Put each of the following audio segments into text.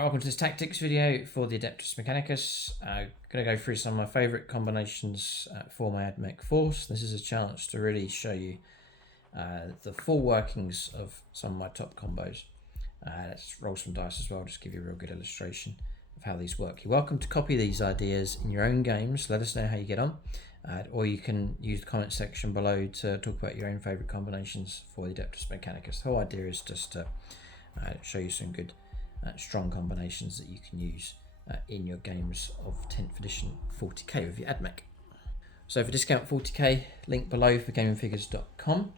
Right, welcome to this tactics video for the Adeptus Mechanicus. I'm going to go through some of my favourite combinations for my Ad Mech force. This is a chance to really show you the full workings of some of my top combos. Let's roll some dice as well, just give you a real good illustration of how these work. You're welcome to copy these ideas in your own games. Let us know how you get on. Or you can use the comment section below to talk about your own favourite combinations for the Adeptus Mechanicus. The whole idea is just to show you some good strong combinations that you can use in your games of 10th edition 40k with your Ad Mech. So for discount 40k, link below for gamingfigures.com.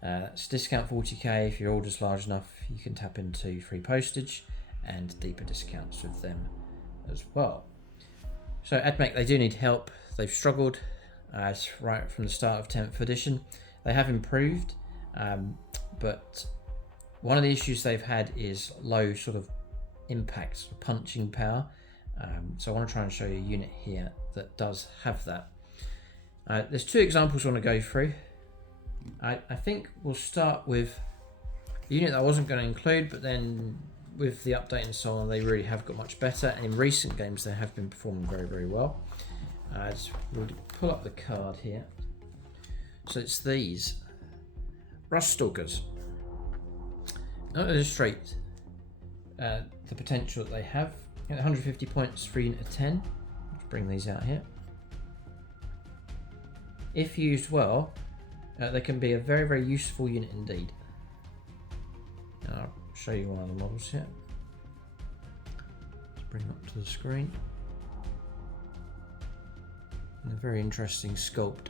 That's discount 40k. If your order's large enough, you can tap into free postage and deeper discounts with them as well. So Ad Mech, they do need help. They've struggled right from the start of 10th edition. They have improved, but one of the issues they've had is low sort of impact punching power. So I want to try and show you a unit here that does have that. There's two examples I want to go through. I think we'll start with the unit that I wasn't going to include, but then with the update and so on, they really have got much better, and in recent games they have been performing very, very well. We'll pull up the card here. So it's these Ruststalkers. I'll illustrate the potential that they have. 150 points for unit of 10. Let's bring these out here. If used well, they can be a very, very useful unit indeed. And I'll show you one of the models here. Let's bring up to the screen. And a very interesting sculpt.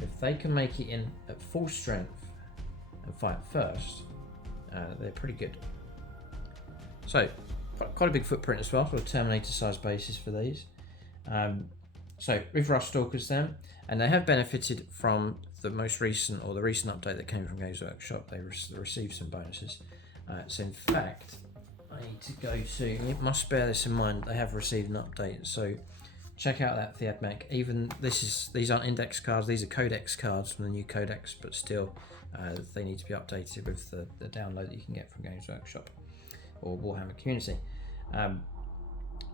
If they can make it in at full strength and fight first, they're pretty good. So quite a big footprint as well, sort of Terminator size bases for these. So with Ruststalkers then, and they have benefited from the most recent, or the recent update that came from Games Workshop. They received some bonuses. So in fact, I need to go to, you must bear this in mind, they have received an update. So check out that for the Ad Mech. Even these aren't index cards, these are codex cards from the new codex, but still they need to be updated with the download that you can get from Games Workshop or Warhammer Community.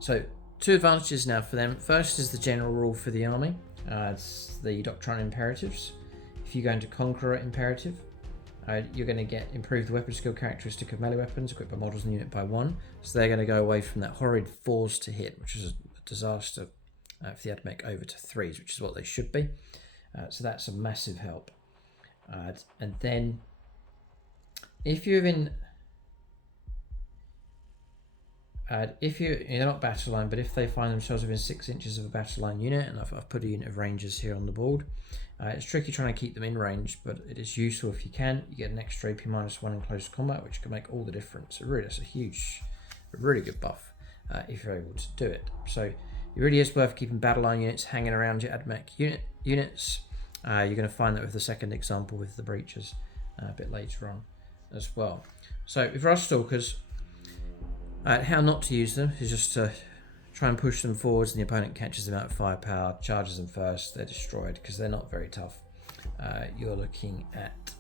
So two advantages now for them. First is the general rule for the army. It's the Doctrine Imperatives. If you go into Conqueror Imperative, you're going to get improved weapon skill characteristic of melee weapons equipped by models in the unit by 1. So they're going to go away from that horrid 4s to hit, which is a disaster for the Ad Mech, over to 3s, which is what they should be. So that's a massive help. And then if you're in, they're not battle line, but if they find themselves within 6 inches of a battle line unit, and I've put a unit of rangers here on the board, it's tricky trying to keep them in range, but it is useful if you can. You get an extra AP -1 in close combat, which can make all the difference. It's a really good buff if you're able to do it. So it really is worth keeping battle line units hanging around your Ad Mech units. You're going to find that with the second example with the breaches a bit later on as well. So with Ruststalkers, how not to use them is just to try and push them forwards, and the opponent catches them out of firepower, charges them first, they're destroyed because they're not very tough. You're looking at,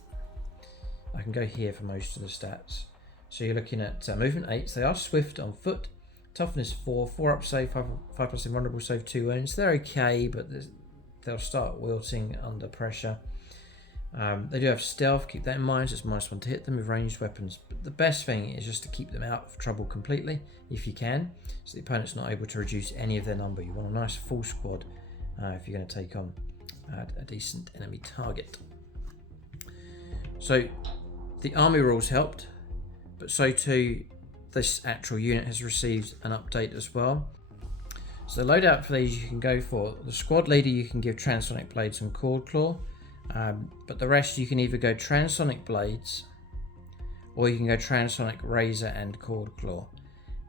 I can go here for most of the stats. So you're looking at movement 8, so they are swift on foot, toughness 4, 4 up save, 5+ invulnerable save, 2 wounds. They're okay, but they'll start wilting under pressure. They do have stealth, keep that in mind, so it's -1 to hit them with ranged weapons. But the best thing is just to keep them out of trouble completely, if you can, so the opponent's not able to reduce any of their number. You want a nice full squad if you're going to take on a decent enemy target. So the army rules helped, but so too this actual unit has received an update as well. So the loadout for these you can go for, the squad leader you can give Transonic Blades and Cord Claw. But the rest you can either go Transonic Blades or you can go Transonic Razor and Cord Claw.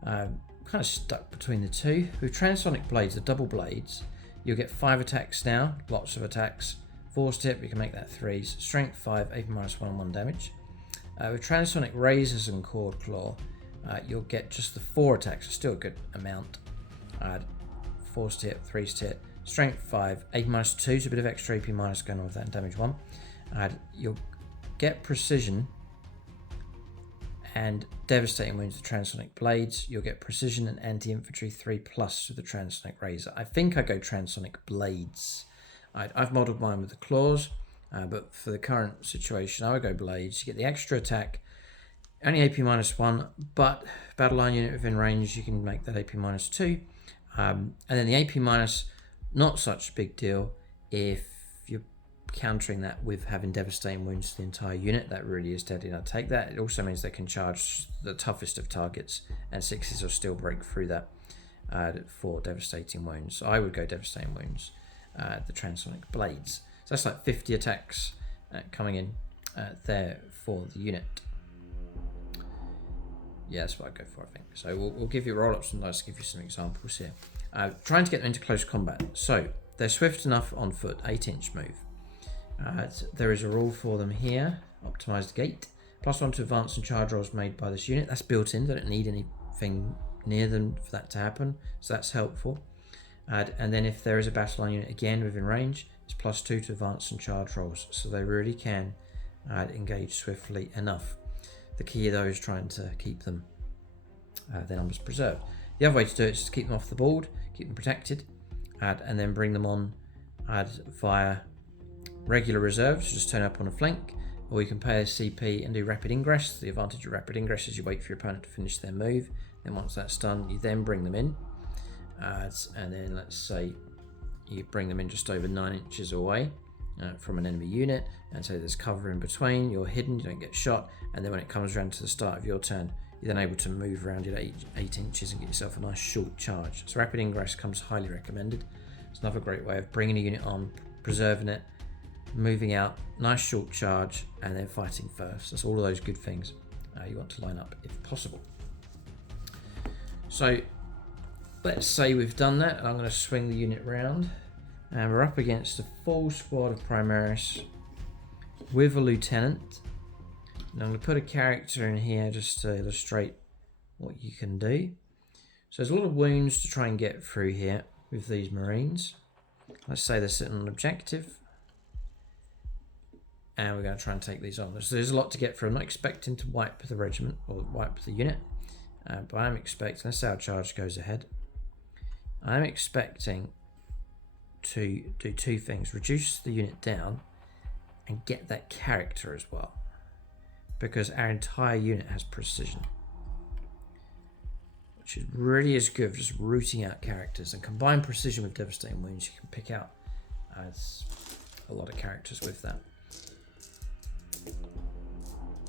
Kind of stuck between the two. With Transonic Blades, the double blades, you'll get 5 attacks now, lots of attacks. Force tip, you can make that 3s. Strength 5, AP -1 and 1 damage. With Transonic Razors and Cord Claw, you'll get just the 4 attacks, still a good amount. Force tip, 3s tip. Strength 5, AP -2, so a bit of extra AP- going on with that, and damage 1. You'll get precision and devastating wounds with transonic blades. You'll get precision and anti-infantry 3+ with the transonic razor. I think I go transonic blades. I've modelled mine with the claws, but for the current situation, I would go blades. You get the extra attack, only AP -1, but battle line unit within range, you can make that AP -2. And then the AP minus, not such a big deal if you're countering that with having devastating wounds to the entire unit. That really is deadly, and I take that. It also means they can charge the toughest of targets, and 6s will still break through that for devastating wounds. So I would go devastating wounds, the transonic blades. So that's like 50 attacks coming in there for the unit. Yeah, that's what I'd go for, I think. So we'll give you roll-ups and dice to give you some examples here. Trying to get them into close combat. So they're swift enough on foot, 8-inch move. There is a rule for them here. Optimized gait. +1 to advance and charge rolls made by this unit. That's built in. They don't need anything near them for that to happen. So that's helpful. And then if there is a battle line unit again within range, it's +2 to advance and charge rolls. So they really can engage swiftly enough. The key though is trying to keep them their numbers preserved. The other way to do it is to keep them off the board, keep them protected, and then bring them on via regular reserves. Just turn up on a flank, or you can pay a CP and do rapid ingress. The advantage of rapid ingress is you wait for your opponent to finish their move. Then once that's done, you then bring them in, and then let's say you bring them in just over 9 inches away from an enemy unit, and so there's cover in between, you're hidden, you don't get shot, and then when it comes around to the start of your turn, you're then able to move around at 8 inches and get yourself a nice short charge. So rapid ingress comes highly recommended. It's another great way of bringing a unit on, preserving it, moving out, nice short charge, and then fighting first. That's all of those good things you want to line up if possible. So let's say we've done that, and I'm going to swing the unit round. And we're up against a full squad of Primaris with a lieutenant. Now I'm going to put a character in here just to illustrate what you can do. So there's a lot of wounds to try and get through here with these Marines. Let's say they're sitting on an objective. And we're going to try and take these on. So there's a lot to get through. I'm not expecting to wipe the regiment or wipe the unit. But I'm expecting, let's say our charge goes ahead. I'm expecting to do two things: reduce the unit down and get that character as well, because our entire unit has precision, which really is good for just rooting out characters. And combine precision with devastating wounds, you can pick out a lot of characters with that.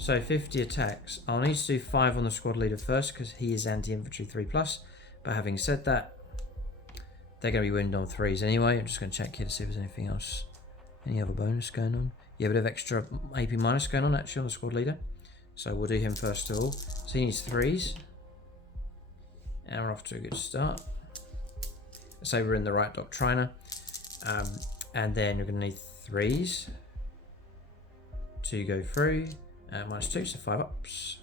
So 50 attacks. I'll need to do 5 on the squad leader first because he is anti-infantry 3+, but having said that, they're going to be wounded on 3s anyway. I'm just going to check here to see if there's anything else. Any other bonus going on? Yeah, a bit of extra AP minus going on actually on the squad leader. So we'll do him first of all. So he needs 3s. And we're off to a good start. Let's say we're in the right doctriner. And then we're going to need 3s to go through. -2, so 5 ups.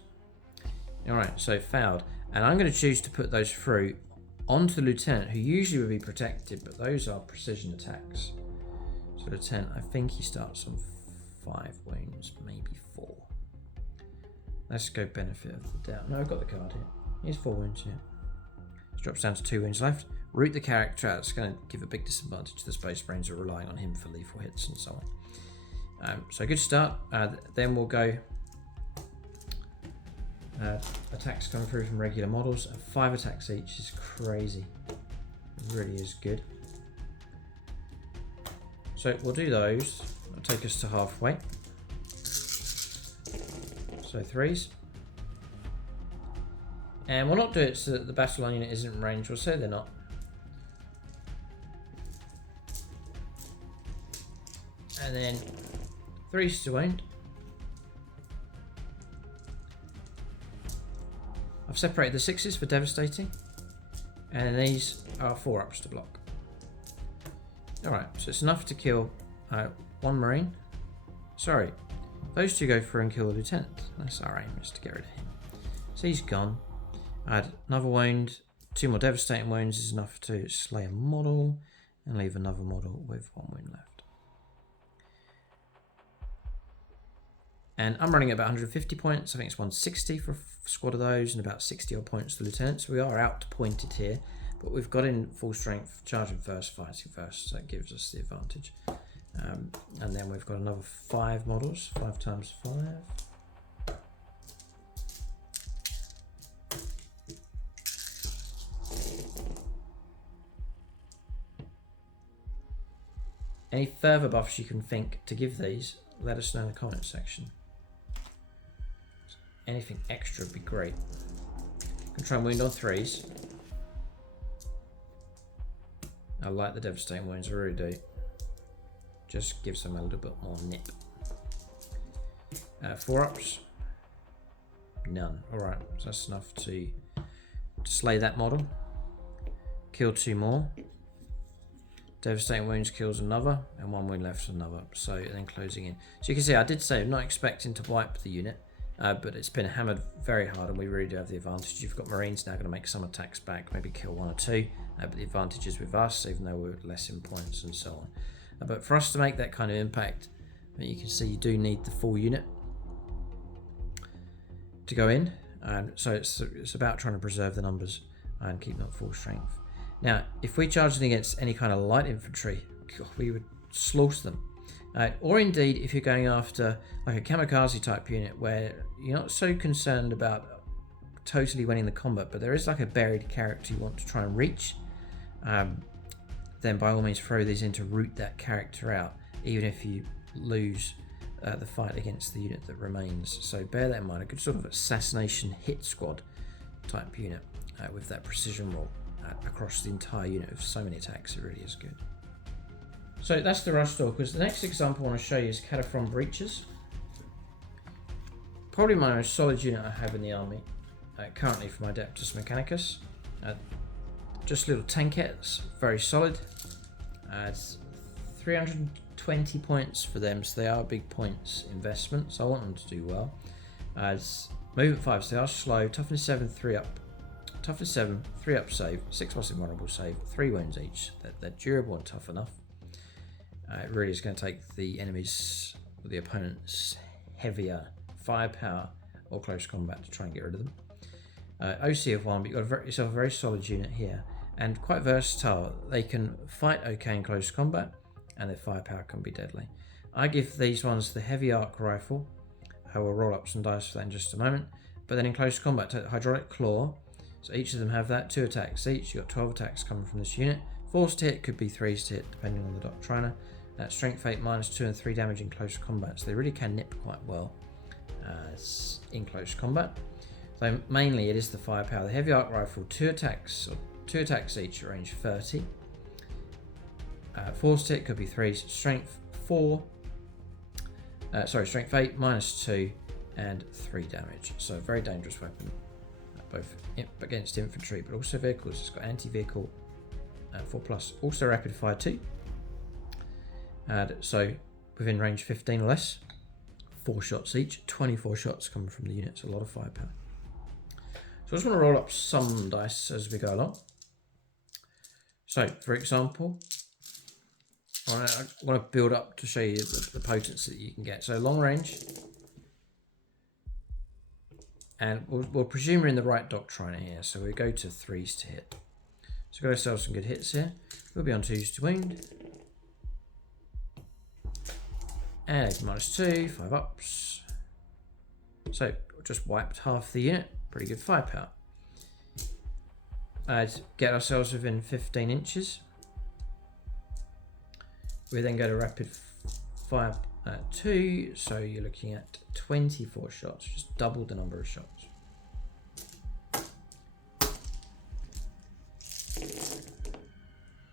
Alright, so failed. And I'm going to choose to put those through onto the lieutenant, who usually would be protected, but those are precision attacks. So lieutenant, I think he starts on 5 wounds, maybe 4. Let's go benefit of the doubt. No, I've got the card here. He's 4 wounds here. It drops down to 2 wounds left. Root the character out. It's going to give a big disadvantage to the Space Marines who are relying on him for lethal hits and so on. So good start. Then we'll go attacks coming through from regular models. 5 attacks each is crazy. It really is good. So we'll do those. That'll take us to halfway. So 3s. And we'll not do it so that the battle line unit isn't in range. We'll say they're not. And then 3s to wound. I've separated the 6s for devastating, and these are 4 ups to block. Alright, so it's enough to kill 1 Marine. Sorry, those 2 go through and kill the lieutenant. That's our aim, is to get rid of him. So he's gone. Add another wound. 2 more devastating wounds is enough to slay a model and leave another model with 1 wound left. And I'm running at about 150 points. I think it's 160 for a squad of those and about 60 odd points to lieutenant. So we are outpointed here, but we've got in full strength, charging first, fighting first. So that gives us the advantage. And then we've got another 5 models, 5 times 5. Any further buffs you can think to give these, let us know in the comments section. Anything extra would be great. You can try and wound on 3s. I like the devastating wounds, I really do. Just gives them a little bit more nip. 4-ups. None. Alright, so that's enough to slay that model. Kill 2 more. Devastating wounds kills another, and 1 wound left another. So then closing in. So you can see I did say I'm not expecting to wipe the unit, but it's been hammered very hard, and we really do have the advantage. You've got Marines now going to make some attacks back, maybe kill 1 or 2, but the advantage is with us, even though we're less in points and so on. But for us to make that kind of impact, you can see you do need the full unit to go in. So it's about trying to preserve the numbers and keep them at full strength. Now, if we charged against any kind of light infantry, God, we would slaughter them. Or indeed, if you're going after like a kamikaze type unit where you're not so concerned about totally winning the combat, but there is like a buried character you want to try and reach, then by all means throw these in to root that character out, even if you lose the fight against the unit that remains. So bear that in mind. A good sort of assassination hit squad type unit with that precision roll across the entire unit of so many attacks, it really is good. So that's the Ruststalkers. The next example I want to show you is Cataphron Breaches. Probably my most solid unit I have in the army currently for my Adeptus Mechanicus. Just little tankettes, very solid. It's 320 points for them, so they are big points investment, so I want them to do well. As movement 5, so they are slow, toughness 7, 3 up. Toughness 7, 3 up save, 6 plus invulnerable save, 3 wounds each. They're durable and tough enough. It really is going to take the enemies, or the opponent's heavier firepower or close combat to try and get rid of them. OC of 1, but you've got yourself a very solid unit here, and quite versatile. They can fight okay in close combat, and their firepower can be deadly. I give these ones the heavy arc rifle. I will roll up some dice for that in just a moment. But then in close combat, hydraulic claw. So each of them have that, 2 attacks each. You've got 12 attacks coming from this unit. 4s to hit, could be 3s to hit, depending on the doctriner. Strength 8, -2 and 3 damage in close combat. So they really can nip quite well in close combat. So mainly it is the firepower. The heavy arc rifle, 2 attacks each at range 30. 4s to hit, could be 3s. Strength 8, -2 and 3 damage. So a very dangerous weapon, both against infantry but also vehicles. It's got anti-vehicle 4+, also rapid fire 2. So within range 15 or less, 4 shots each, 24 shots coming from the units, a lot of firepower. So I just want to roll up some dice as we go along. So for example, I want to build up to show you the potency that you can get. So long range, and we'll presume we're in the right doctriner here, so we go to 3s to hit. So we've got ourselves some good hits here. We'll be on 2s to wound. And -2, 5 ups. So just wiped half the unit, pretty good firepower. To get ourselves within 15 inches. We then go to rapid fire 2, so you're looking at 24 shots, just double the number of shots.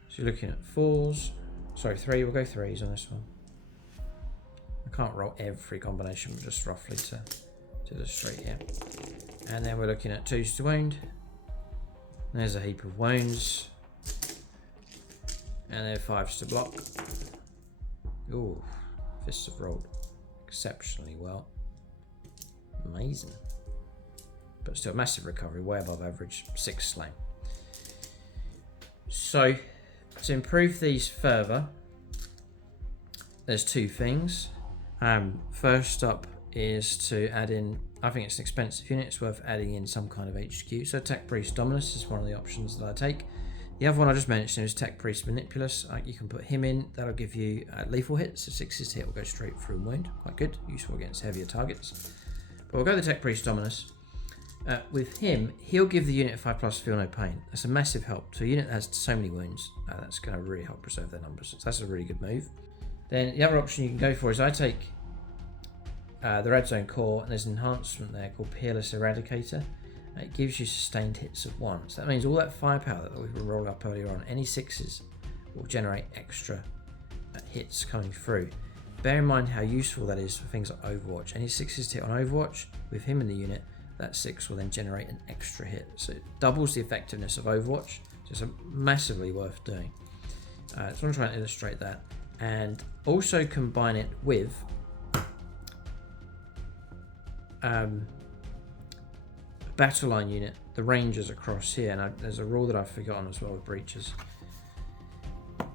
So you're looking at 4s, sorry 3, we'll go 3s on this one. I can't roll every combination, but just roughly to illustrate here. And then we're looking at 2s to wound. There's a heap of wounds. And then 5s to block. Ooh, fists have rolled exceptionally well. Amazing. But still massive recovery, way above average, 6 slain. So, to improve these further, there's 2 things. First up is to add in, I think it's an expensive unit, it's worth adding in some kind of HQ. So Tech Priest Dominus is one of the options that I take. The other one I just mentioned is Tech Priest Manipulus. You can put him in, that'll give you lethal hits, so 6 hit will go straight through and wound, quite good, useful against heavier targets. But we'll go with the Tech Priest Dominus. With him, he'll give the unit a 5+ feel no pain. That's a massive help. So a unit that has so many wounds, that's going to really help preserve their numbers. So that's a really good move. Then the other option you can go for is I take the Red Zone Core, and there's an enhancement there called Peerless Eradicator. It gives you sustained hits of 1. So that means all that firepower that we rolled up earlier on, any 6s will generate extra hits coming through. Bear in mind how useful that is for things like Overwatch. Any 6s hit on Overwatch, with him in the unit, that 6 will then generate an extra hit. So it doubles the effectiveness of Overwatch. So it's massively worth doing. So I'm going to try and illustrate that. And also combine it with battle line unit, the Rangers across here. Now there's a rule that I've forgotten as well with breaches.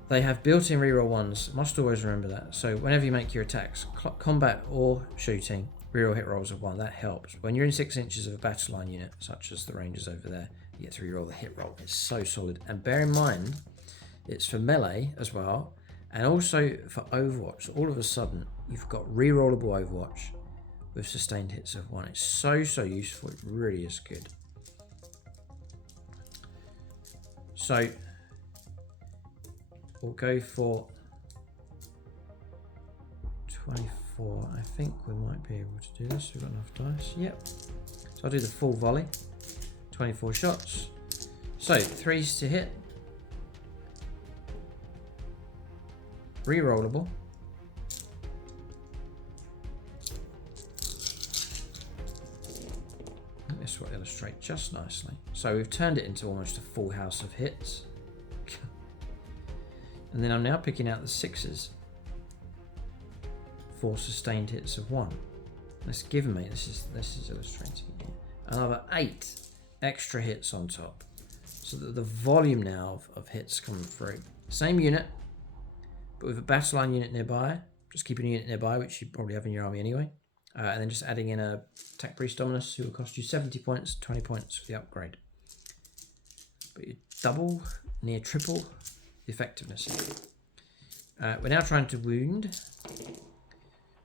They have built-in reroll 1s, must always remember that. So whenever you make your attacks, combat or shooting, reroll hit rolls of 1, that helps. When you're in 6 inches of a battle line unit, such as the Rangers over there, you get to reroll the hit roll. It's so solid. And bear in mind, it's for melee as well, and also for Overwatch. So all of a sudden, you've got rerollable Overwatch with sustained hits of 1. It's so useful. It really is good. So we'll go for 24. I think we might be able to do this. We've got enough dice. Yep. So I'll do the full volley. 24 shots. So 3s to hit. Rerollable. This will illustrate just nicely. So we've turned it into almost a full house of hits. And then I'm now picking out the 6s for sustained hits of 1. That's given me, this is illustrating it, another 8 extra hits on top. So that the volume now of hits coming through. Same unit, but with a battle line unit nearby. Just keeping a unit nearby, which you probably have in your army anyway. And then just adding in a Tech Priest Dominus, who will cost you 70 points, 20 points for the upgrade. But you double, near triple the effectiveness. We're now trying to wound.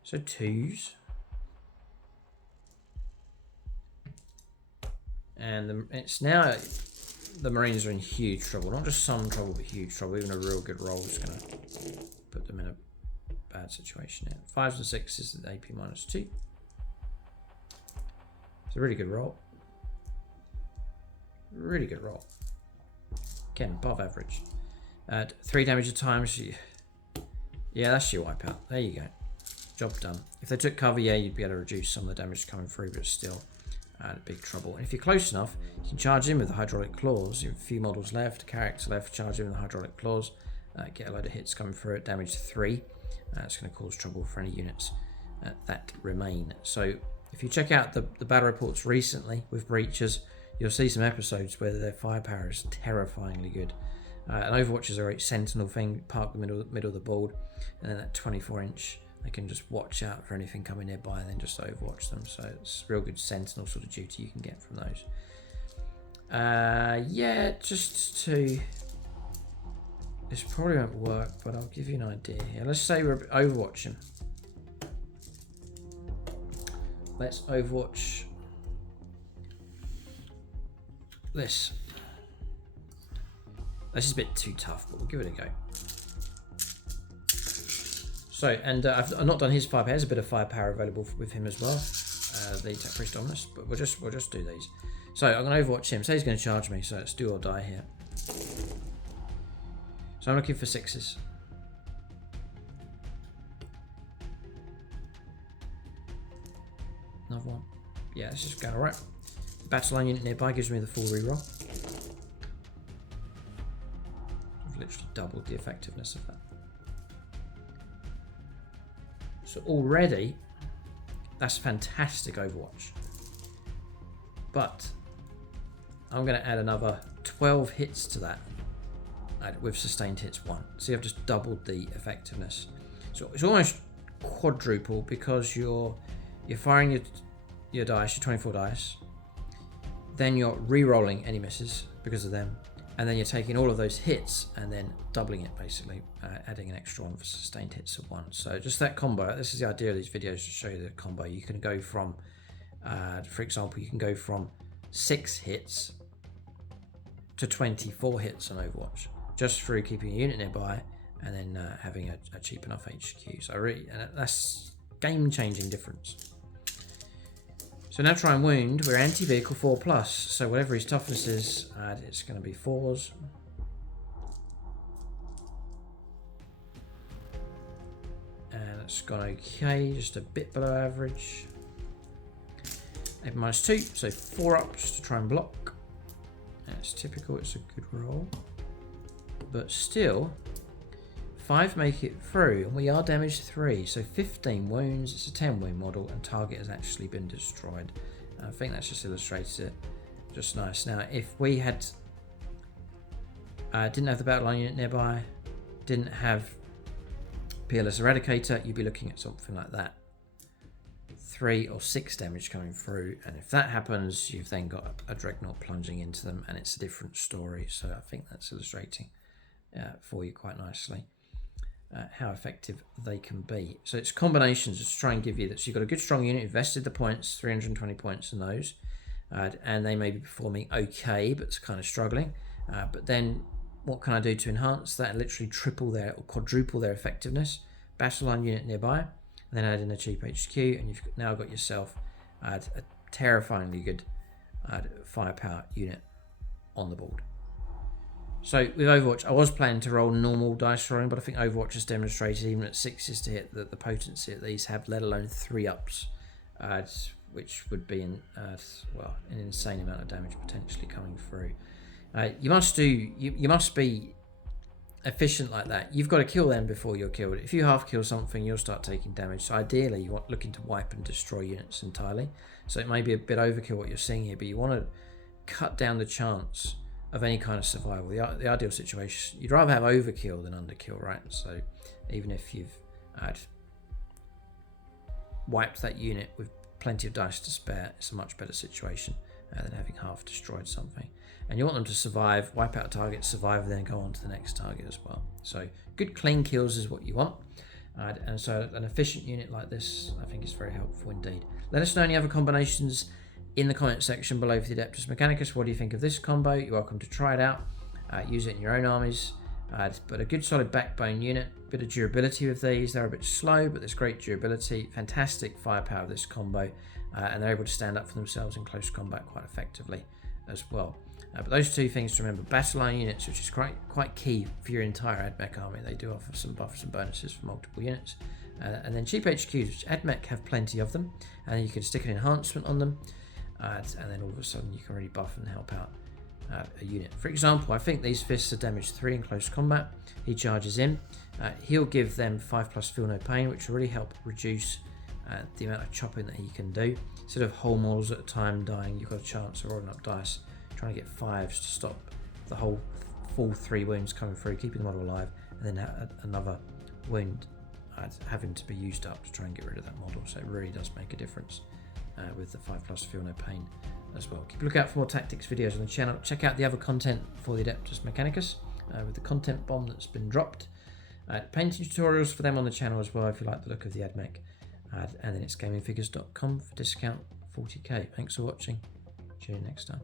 So 2s. And it's now, the Marines are in huge trouble. Not just some trouble, but huge trouble. Even a real good roll is going to put them in a bad situation here. 5s and 6s at AP -2. It's a really good roll. Really good roll. Again, above average. 3 damage a time. So yeah, that's your wipeout. There you go. Job done. If they took cover, yeah, you'd be able to reduce some of the damage coming through, but still big trouble. And if you're close enough, you can charge in with the hydraulic claws. You have a few models left, character left, charge in with the hydraulic claws. Get a load of hits coming through at damage 3. It's going to cause trouble for any units that remain. So if you check out the battle reports recently with breaches, you'll see some episodes where their firepower is terrifyingly good. And Overwatch is a great sentinel thing, park the middle of the board, and then that 24-inch, they can just watch out for anything coming nearby and then just Overwatch them. So it's real good sentinel sort of duty you can get from those. Yeah, just to... This probably won't work, but I'll give you an idea here. Let's say we're Overwatching. Let's Overwatch this. This is a bit too tough, but we'll give it a go. So, and I've not done his firepower. There's a bit of firepower available with him as well. The Tech Priest Dominus, but we'll just do these. So I'm going to Overwatch him. Say he's going to charge me, so it's do or die here. So I'm looking for 6s. Another one. Yeah, let's just go. Alright. Battle line unit nearby gives me the full reroll. I've literally doubled the effectiveness of that. So already, that's fantastic Overwatch. But I'm going to add another 12 hits to that with sustained hits 1. So I've just doubled the effectiveness. So it's almost quadruple because you're you're firing your dice, your 24 dice, then you're re-rolling any misses because of them, and then you're taking all of those hits and then doubling it, basically, adding an extra one for sustained hits of 1. So just that combo, this is the idea of these videos, to show you the combo. You can go from, for example, you can go from 6 hits to 24 hits on Overwatch, just through keeping a unit nearby and then having a cheap enough HQ. So really, and that's game-changing difference. So now try and wound, we're anti-vehicle 4+, so whatever his toughness is, it's going to be 4s. And it's gone okay, just a bit below average. 8 -2, so 4 up just to try and block. That's typical, it's a good roll. But still, 5 make it through, and we are damaged 3, so 15 wounds. It's a 10 wound model, and target has actually been destroyed. I think that just illustrates it just nice. Now, if we had didn't have the battle line unit nearby, didn't have Peerless Eradicator, you'd be looking at something like that. 3 or 6 damage coming through, and if that happens, you've then got a Dreadnought plunging into them, and it's a different story. So I think that's illustrating for you quite nicely how effective they can be. So it's combinations just to try and give you that. So you've got a good strong unit, invested the points, 320 points in those, and they may be performing okay, but it's kind of struggling. But then what can I do to enhance that? Literally triple their or quadruple their effectiveness. Battle line unit nearby, and then add in a cheap HQ, and you've now got yourself a terrifyingly good firepower unit on the board. So with Overwatch, I was planning to roll normal dice rolling, but I think Overwatch has demonstrated, even at 6s to hit, that the potency that these have, let alone 3-ups, which would be an insane amount of damage potentially coming through. You must be efficient like that. You've got to kill them before you're killed. If you half kill something, you'll start taking damage. So ideally, you want looking to wipe and destroy units entirely. So it may be a bit overkill what you're seeing here, but you want to cut down the chance of any kind of survival. The ideal situation, you'd rather have overkill than underkill, right? So even if you've wiped that unit with plenty of dice to spare, it's a much better situation than having half destroyed something. And you want them to survive, wipe out a target, survive, and then go on to the next target as well. So good clean kills is what you want. And so an efficient unit like this, I think, is very helpful indeed. Let us know any other combinations in the comment section below for the Adeptus Mechanicus. What do you think of this combo? You're welcome to try it out. Use it in your own armies. But a good solid backbone unit. Bit of durability with these. They're a bit slow, but there's great durability. Fantastic firepower of this combo. And they're able to stand up for themselves in close combat quite effectively as well. But those two things to remember. Battle line units, which is quite key for your entire Ad Mech army. They do offer some buffs and bonuses for multiple units. And then cheap HQs, which Ad Mech have plenty of them. And you can stick an enhancement on them. And then all of a sudden you can really buff and help out a unit. For example, I think these fists are damage 3 in close combat. He charges in. He'll give them 5+ feel no pain, which will really help reduce the amount of chopping that he can do. Instead of whole models at a time dying, you've got a chance of rolling up dice, trying to get 5s to stop the whole full 3 wounds coming through, keeping the model alive, and then another wound having to be used up to try and get rid of that model. So it really does make a difference with the 5+ feel no pain as well. Keep a lookout for more tactics videos on the channel. Check out the other content for the Adeptus Mechanicus with the content bomb that's been dropped. Painting tutorials for them on the channel as well if you like the look of the Ad Mech. And then it's gamingfigures.com for discount 40k. Thanks for watching. See you next time.